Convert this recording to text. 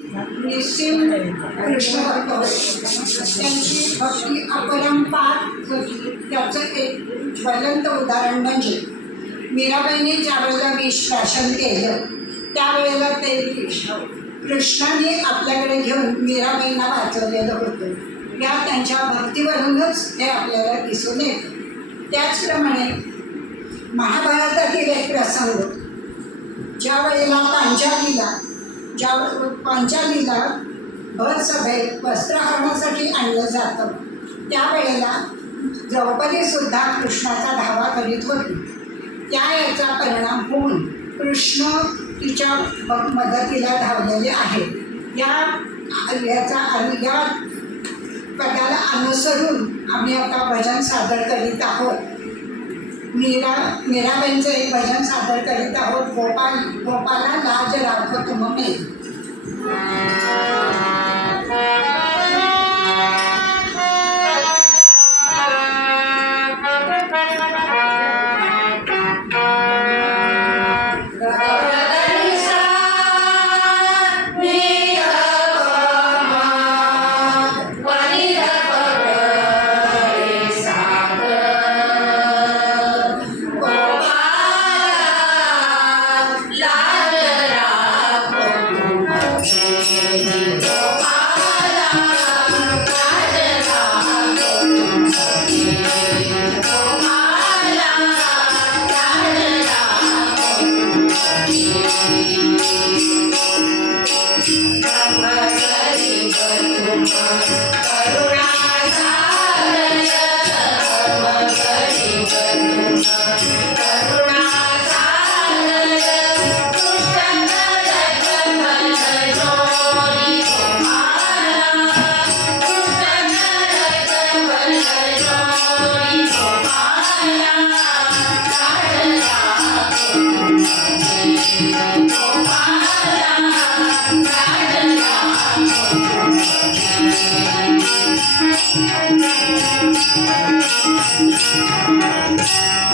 निश्चित कृष्ण त्यांची भक्ती अपरंपार होती त्याचं एक ज्वलंत उदाहरण म्हणजे मीराबाईने ज्या वेळेला विष प्राशन केलं त्यावेळेला ते विष कृष्णाने आपल्याकडे घेऊन मीराबाईंना वाचवलेलं होतं या त्यांच्या भक्तीवरूनच ते आपल्याला दिसून येतं त्याचप्रमाणे महाभारतातील एक प्रसंग ज्या वेळेला पांजाबीला ज्या पांचालीला भरसभेत वस्त्रहरणासाठी आणलं जातं. त्यावेळेला द्रौपदीसुद्धा कृष्णाचा धावा करीत होती. त्या याचा परिणाम होऊन कृष्ण तिच्या मदतीला धावलेले आहे या याचा या पदाला अनुसरून आम्ही आता भजन सादर करीत आहोत. मीरा मीराबाईंचं एक भजन सादर करीत आहोत. Gopal Gopala água tomou mesmo. よしよしよしよし。